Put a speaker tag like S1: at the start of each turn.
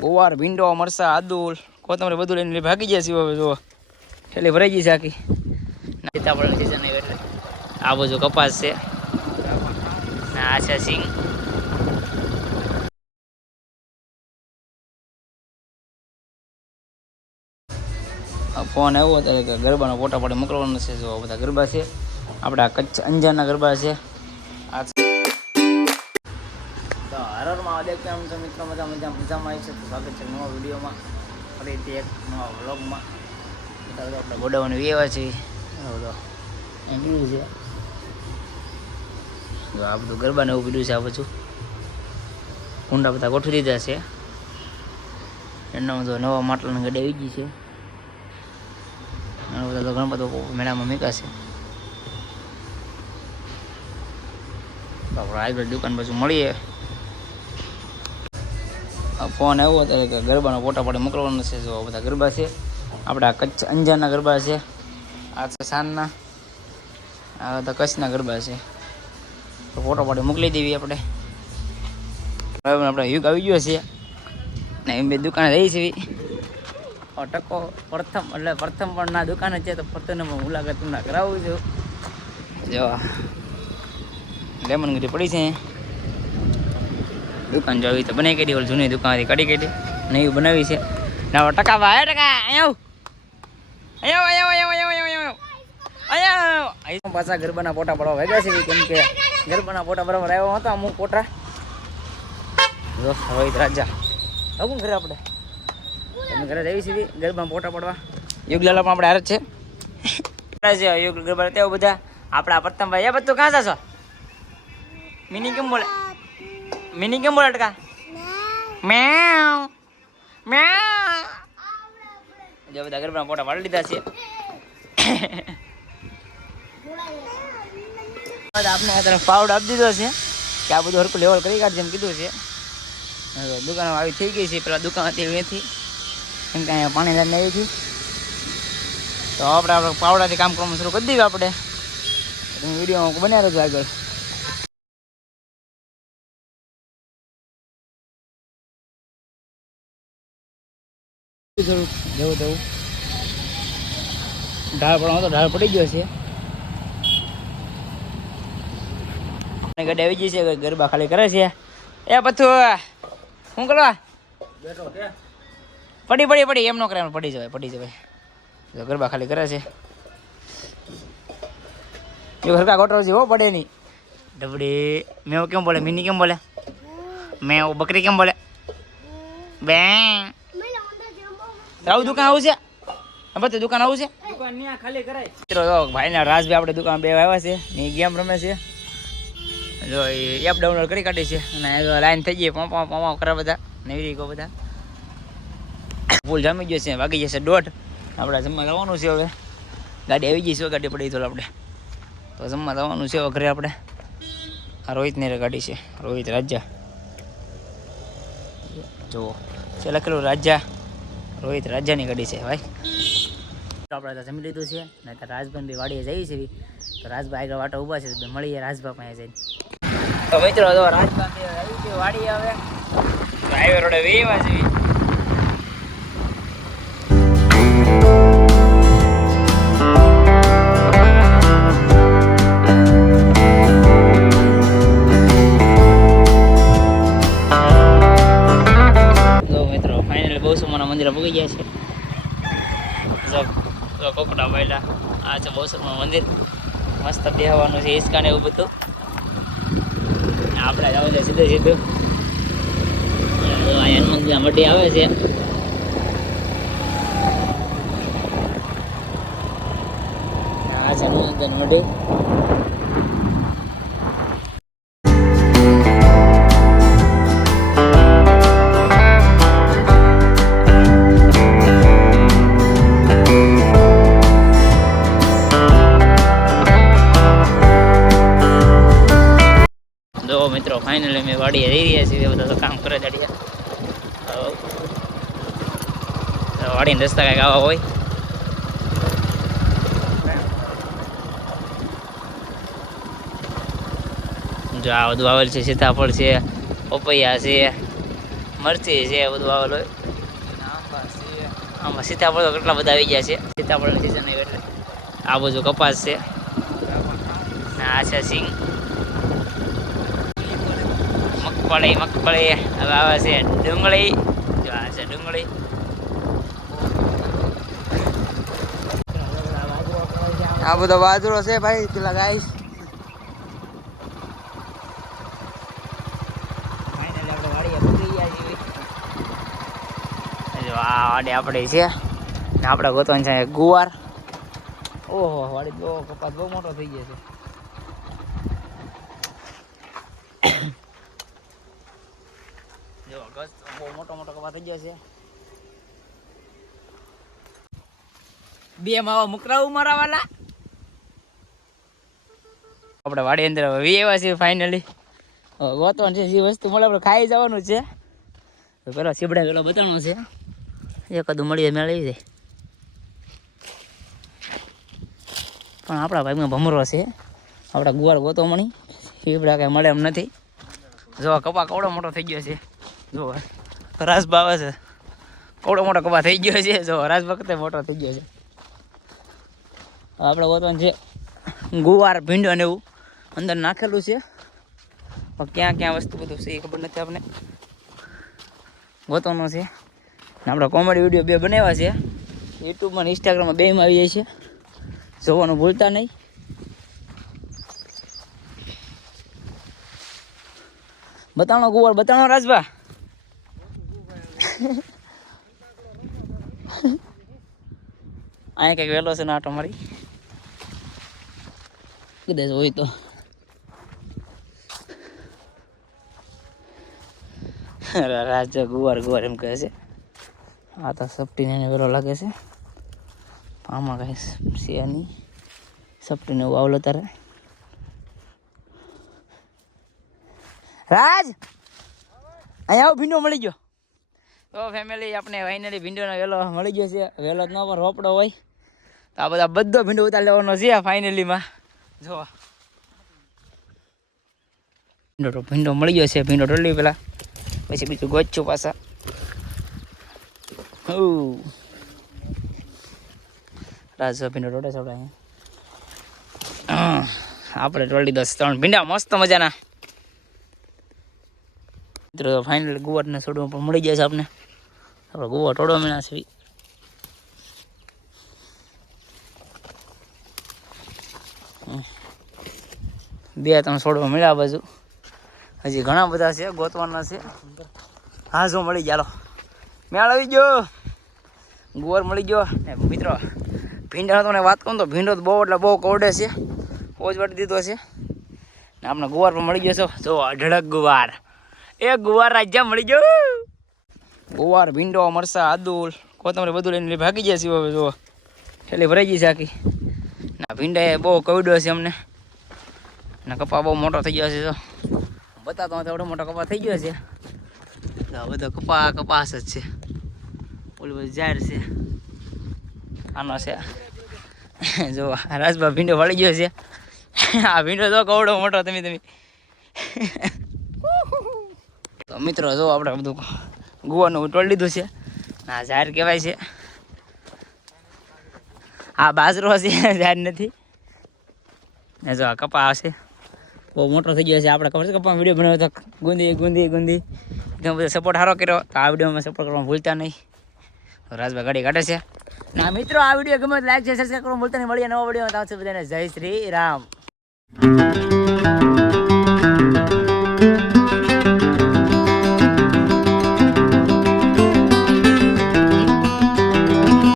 S1: ગોવાર ભીંડો, મરસા, આદુલ, કોથમરી બધું લઈને ભાગી ગયા છે હવે જો એટલે ભરાઈ ગઈ છે આખી. સીતાફળ સીઝન એટલે આ બાજુ કપાસ છે. આ છે સિંગ. ફોન આવ્યો અત્યારે કે ગરબાનો ફોટા પડે મોકલવાનો છે જો બધા ગરબા છે. આપણા કચ્છ અંજારના ગરબા છે. આ છે તો કેમ છો મિત્રો? મજા મજા મજામાં આવી છે. તો સ્વાગત છે નવા વિડીયોમાં. ફરીથી એક નવા વ્લોગમાં. બધા બધા આપણા ગોડાઓને વેવા છે. બધો છે. તો આ બધું ગરબાને એવું પીડ્યું છે આ બધું. કુંડા બધા ગોઠવી દીધા છે. એના બધો નવા માટલાની ગડે આવી ગઈ છે. અને બધા તો ઘણા બધા મેળામાં તો આપણે આગળ દુકાન પાછું મળીએ. ફોન આવ્યો અત્યારે કે ગરબાનો ફોટા પાડી મોકલવાનો છે, જો બધા ગરબા છે. આપણા કચ્છ અંજારના ગરબા છે. આ છે સાંજના. આ બધા કચ્છના ગરબા છે. તો ફોટો પાડી મોકલી દેવી આપણે. હવે આપણે યુગ આવી ગયો છે. ને એમ બે દુકાને રહી છે ટકો પ્રથમ, એટલે પ્રથમ પણ ના દુકાને છે, તો પ્રથમ મુલાકાત ના કરાવું છું. જો લેમન ગીરી પડી છે. દુકાન જો આવી તો બનાવી કાઢી, ઓલ જૂની દુકાન હતી, કાઢી કાઢી, નવી બનાવી છે. ના ટકા ભાઈ ટકા અહીંયા પાછા ગરબાના ફોટા પડવા ભેગા છે કેમ કે ગરબાના ફોટા બરાબર આવ્યા હતા અમુક પોટા હવે રાજા. શું કરે આપણે? તમે ઘરે જઈ છીએ ગરબામાં ફોટા પડવા. યુગલાલા પણ આપણે હાર છે. યુગ ગરબા તેઓ બધા. આપણા પ્રથમભાઈ, એ બધું કાં છો મિની કેમ બોલે? મિની કેમ બોલે અટકા મેવ મેવ જો બધા ગરબાના ફોટા પાડી લીધા છે આપને અત્યારે પાવડ આપી દીધો છે કે આ બધું હરકું લેવલ કરી કાઢજે એમ કીધું છે દુકાન આવી થઈ ગઈ છે પેલા દુકાન હતી વેથી કેમ કે અહીંયા પાણી લઈને આવી હતી તો આપણે આપણે પાવડાથી કામ કરવાનું શરૂ કરી દઈએ આપણે વીડિયો બન્યા રહ્યો આગળ જવું જવું ઢાળ પડવાનો તો ઢાળ પડી ગયો છે. ગાડી આવી ગઈ છે ગરબા ખાલી કરે છે. એ પથુ શું કરવા? પડી પડી પડી. એમ નો કરે પડી જવાય પડી જવાય. ગરબા ખાલી કરે છે. જો હરકા ગોટરો છે હો પડે નહીં. ડબડી. મેં કેમ બોલે? મિની કેમ બોલે? મેં બકરી કેમ બોલે? બે આવું દુકાન આવું છે? બધું દુકાન આવું છે?
S2: દુકાન ન્યા ખાલી કરાય.
S1: મિત્રો જો ભાઈના રાજભાઈ આપણે દુકાન બે આવ્યા છે. ને ગેમ રમે છે. જો એ એપ ડાઉનલોડ કરી કાઢી છે. અને લાઈન થઈ ગઈ પંપા પંપા કરે બધા. નવી ગો બધા. ફૂલ જામી ગયો છે વાગી જશે દોઢ. આપણે જમવા જવાનું છે હવે. ગાડી આવી ગઈ છે ગાડી પડી તો આપણે. તો જમવા જવાનું છે ઘરે આપણે. આ રોહિતની ગાડી છે. રોહિત રાજા. જુઓ છે લખેલું રાજા. રોહિત રાજાની ગાડી છે, ભાઈ. આપણે તો જમી લીધું છે ને ત્યાં બી વાડીએ જઈએ છીએ. તો રાજભાઈ આગળ વાટો ઊભા છે, તો મળીએ રાજભા પાસે જઈને. તો મિત્રો, તો રાજભાઈ આવી વાડીએ આવે ડ્રાઈવર વેવા છે કોકડા બાયલા આ છે બોસરમાં મંદિર. મસ્ત બેહવાનું છે હિસકાને એવું બધું. આપણે જવું છે સીધું સીધું. આ હનુમાનજી મઢી આવે છે. આ છે હનુમંદિર મઢી જો મિત્રો ફાઇનલી અમે વાડીએ રહી રહ્યા છીએ. બધા તો કામ કરે દાડિયા. વાડીને રસ્તા કાંઈક આવા હોય. જો આ બધું આવેલ છે, સીતાફળ છે, પપૈયા છે, મરચી છે બધું આવેલ હોય. આમાં સીતાફળ તો કેટલા બધા આવી ગયા છે. સીતાફળની સિઝન એટલે. આ બાજુ કપાસ છે. આ છે સિંગ. મગફળી મગફળી હવે આવે છે ડુંગળી જો આ છે ડુંગળી
S2: આ બધો બાજરો છે ભાઈ પેલા
S1: ગાઈશ વાડી આપણે છે ને આપણે ગોતવાનું છે ગુવાર ઓહો વાડી બહુ કપાસ બહુ મોટો થઈ ગયો છે જો ગસ બહુ મોટો મોટો કપાસ થઈ ગયો છે. બે માવા મુકરાવું મારા વાલા આપણે વાડી અંદર વી એવા છીએ ફાઇનલી ગોતવાનું છે જે વસ્તુ મળે આપણે ખાઈ જવાનું છે. પેલો સીબડા પેલો બતાવવાનો છે. એ કદું મળીએ મેળવી જાય. પણ આપણા ભાઈમાં ભમરો છે. આપણા ગુવાર ગોતો મણી સીબડા કાંઈ મળે એમ નથી. જો કપા કવડો મોટો થઈ ગયો છે. જો રાસ બાવે છે. કોડો મોટો કપા થઈ ગયો છે. જો, રાસ વખતે મોટો થઈ ગયો છે. આપણે વતન છે ગુવાર ભીંડો ને એવું. અંદર નાખેલું છે. ક્યાં ક્યાં વસ્તુ બધું છે એ ખબર નથી આપણે. ગોતવાનો છે. ને આપણે કોમેડી વીડિયો બે બનાવ્યા છે. યુટ્યુબમાં ઇન્સ્ટાગ્રામ ઇન્સ્ટાગ્રામમાં બેમાં આવી જાય છે. જોવાનું ભૂલતા નહીં. બતાવણો ગુવાર બતાવણો રાજભા અહીંયા કંઈક વહેલો છે ને આટો મારી. કદાચ હોય તો. રાજ ગુવાર ગુવાર એમ કહે છે. આ તો સપટીને એને વેલો લાગે છે. આમાં કાંઈ છે નહીં. સપટીને એવું આવલો તારે. રાજ! અહીંયા આવો, ભીંડો મળી ગયો. તો ફેમિલી આપણે ફાઇનલી ભીંડોનો વેલો મળી ગયો છે. વેલો ન પણ રોપડો હોય. તો આ બધા બધો ભીંડો ઉતાર લેવાનો છે ફાઇનલીમાં જો. ભીંડો ભીંડો મળી ગયો છે, ભીંડો ટોલી પેલા. પછી બીજું ગોચું પાછા. રાજો ભીંડો ટોટે છે આપણે આપણે ટોળી દસ, ત્રણ ભીંડા, મસ્ત મજાના. મિત્રો ફાઇનલ ગુવારને છોડવા પણ મળી જાય છે આપણે આપણે ગુવાર ટોડો મીણા છે. બે ત્રણ છોડવા મળ્યા બાજુ. હજી ઘણા બધા છે, ગોતવાના છે. હા, જો મળી ગયા મેળ આવી ગયો. ગુવાર મળી ગયો. ને મિત્રો ભીંડા તો વાત કરું તો ભીંડો બહુ, એટલે બહુ કોરડે છે. પોજ વાટી દીધો છે. ને આપણે ગુવાર પણ મળી ગયો છો. જો, અઢળક ગુવાર. એ ગુવાર રાજ્ય મળી ગયો. ગુવાર, ભીંડો, મરસા, આદુલ, કોથમરે બધું લઈને ભાગી ગયા છે હવે જો છેલ્લી ભરાઈ ગઈ છે આખી. ના ભીંડા એ બહુ કવડ્યો છે અમને. ને, કપા બહુ મોટો થઈ ગયો છે, જો. બતાતો એવડો મોટો કપા થઈ ગયો છે. બધો કપા, કપાસ જ છે. ઓલું બધું ઝાડ છે. આનો છે. જો રાજભા ભીંડો વળી ગયો છે. આ ભીંડો તો કવડો મોટો, તમે તમે. તો મિત્રો, જો, આપણે બધું ગુવાનું તોડી લીધું છે. ના ઝાડ કહેવાય છે. આ બાજરો છે, ઝાડ નથી. ને જો આ કપા આવશે બહુ મોટો થઈ ગયો છે, આપણે ખબર છે કપા વીડિયો બનાવ્યો તો ગુંદી ગુંદી ગુંદી. એકદમ બધો સપોર્ટ સારો કર્યો. તો આ વિડીયોમાં સપોર્ટ કરવા ભૂલતા નહીં. રાજભાઈ ગાડી કાઢે છે. ના મિત્રો, આ વીડિયો ગમે લાઈક છે સબસ્ક્રાઈબ કરવાનું ભૂલતા નહીં. મળીએ નવો વીડિયો આવશે બધાને જય શ્રી રામ.